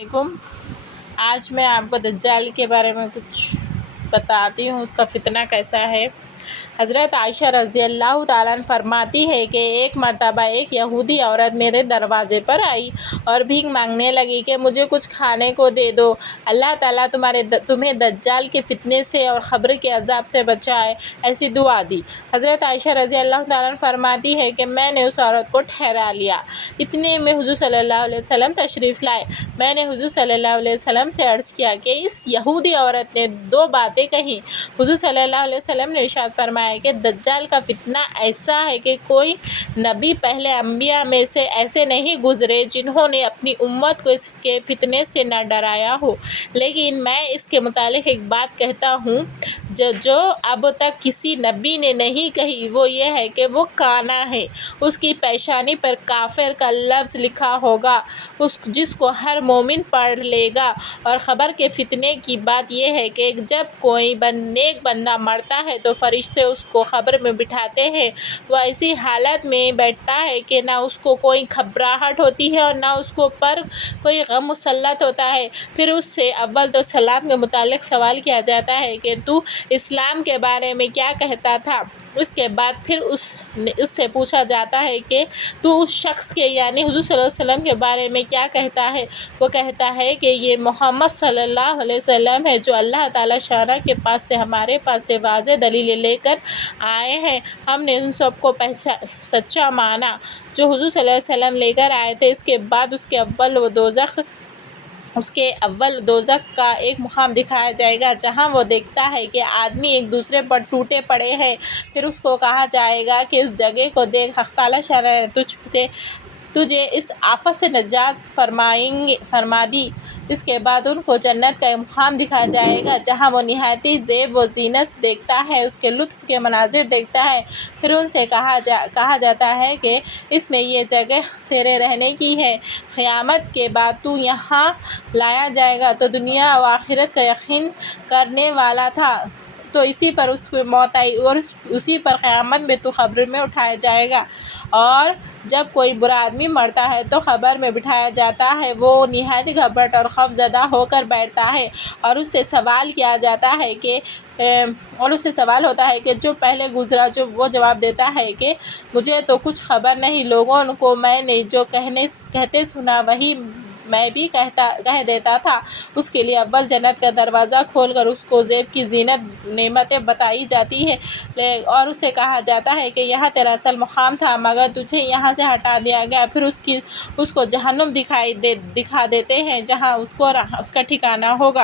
علیکم۔ آج میں آپ کو دجال کے بارے میں کچھ بتاتی ہوں، اس کا فتنہ کیسا ہے۔ حضرت عائشہ رضی اللہ تعالیٰ عنہ فرماتی ہے کہ ایک مرتبہ ایک یہودی عورت میرے دروازے پر آئی اور بھیک مانگنے لگی کہ مجھے کچھ کھانے کو دے دو، اللہ تعالیٰ تمہیں دجال کے فتنے سے اور قبر کے عذاب سے بچائے، ایسی دعا دی۔ حضرت عائشہ رضی اللہ تعالیٰ عنہ فرماتی ہے کہ میں نے اس عورت کو ٹھہرا لیا، اتنے میں حضور صلی اللہ علیہ وسلم تشریف لائے۔ میں نے حضور صلی اللہ علیہ وسلم سے عرض کیا کہ اس یہودی عورت نے دو باتیں کہیں۔ حضور صلی اللہ علیہ وسلم نے ارشاد فرمایا کہ دجال کا فتنہ ایسا ہے کہ کوئی نبی پہلے انبیاء میں سے ایسے نہیں گزرے جنہوں نے اپنی امت کو اس کے فتنے سے نہ ڈرایا ہو، لیکن میں اس کے متعلق ایک بات کہتا ہوں جو اب تک کسی نبی نے نہیں کہی، وہ یہ ہے کہ وہ کانا ہے، اس کی پیشانی پر کافر کا لفظ لکھا ہوگا، جس کو ہر مومن پڑھ لے گا۔ اور قبر کے فتنے کی بات یہ ہے کہ جب کوئی نیک بندہ مرتا ہے تو فرشتے اس کو قبر میں بٹھاتے ہیں، وہ ایسی حالت میں بیٹھتا ہے کہ نہ اس کو کوئی گھبراہٹ ہوتی ہے اور نہ اس کو پر کوئی غم مسلط ہوتا ہے۔ پھر اس سے اول تو سلام کے متعلق سوال کیا جاتا ہے کہ تو اسلام کے بارے میں کیا کہتا تھا، اس کے بعد پھر اس سے پوچھا جاتا ہے کہ تو اس شخص کے یعنی حضور صلی اللہ علیہ وسلم کے بارے میں کیا کہتا ہے، وہ کہتا ہے کہ یہ محمد صلی اللہ علیہ وسلم ہے جو اللہ تعالیٰ شانہ کے پاس سے ہمارے پاس سے واضح دلیلیں لے کر آئے ہیں، ہم نے ان سب کو سچا مانا جو حضور صلی اللہ علیہ وسلم لے کر آئے تھے۔ اس کے بعد اس کے اول دوزخ کا ایک مقام دکھایا جائے گا جہاں وہ دیکھتا ہے کہ آدمی ایک دوسرے پر ٹوٹے پڑے ہیں، پھر اس کو کہا جائے گا کہ اس جگہ کو دیکھ، حق تعالیٰ شانہ نے تجھے اس آفت سے نجات فرما دی۔ اس کے بعد ان کو جنت کا ایک مقام دکھایا جائے گا جہاں وہ نہایتی زیب و زینت دیکھتا ہے، اس کے لطف کے مناظر دیکھتا ہے، پھر ان سے کہا جاتا ہے کہ اس میں یہ جگہ تیرے رہنے کی ہے، قیامت کے بعد تو یہاں لایا جائے گا تو دنیا و آخرت کا یقین کرنے والا تھا، تو اسی پر اس کی موت آئی اور اسی پر قیامت میں تو قبر میں اٹھایا جائے گا۔ اور جب کوئی برا آدمی مرتا ہے تو قبر میں بٹھایا جاتا ہے، وہ نہایت گھبراہٹ اور خوف زدہ ہو کر بیٹھتا ہے اور اس سے سوال ہوتا ہے کہ جو پہلے گزرا، وہ جواب دیتا ہے کہ مجھے تو کچھ خبر نہیں، لوگوں کو میں نے جو کہتے سنا وہی میں بھی کہہ دیتا تھا۔ اس کے لیے اول جنت کا دروازہ کھول کر اس کو زیب کی زینت نعمتیں بتائی جاتی ہیں اور اسے کہا جاتا ہے کہ یہاں تیرا اصل مقام تھا مگر تجھے یہاں سے ہٹا دیا گیا، پھر اس کو جہنم دکھا دیتے ہیں جہاں اس کا ٹھکانہ ہوگا۔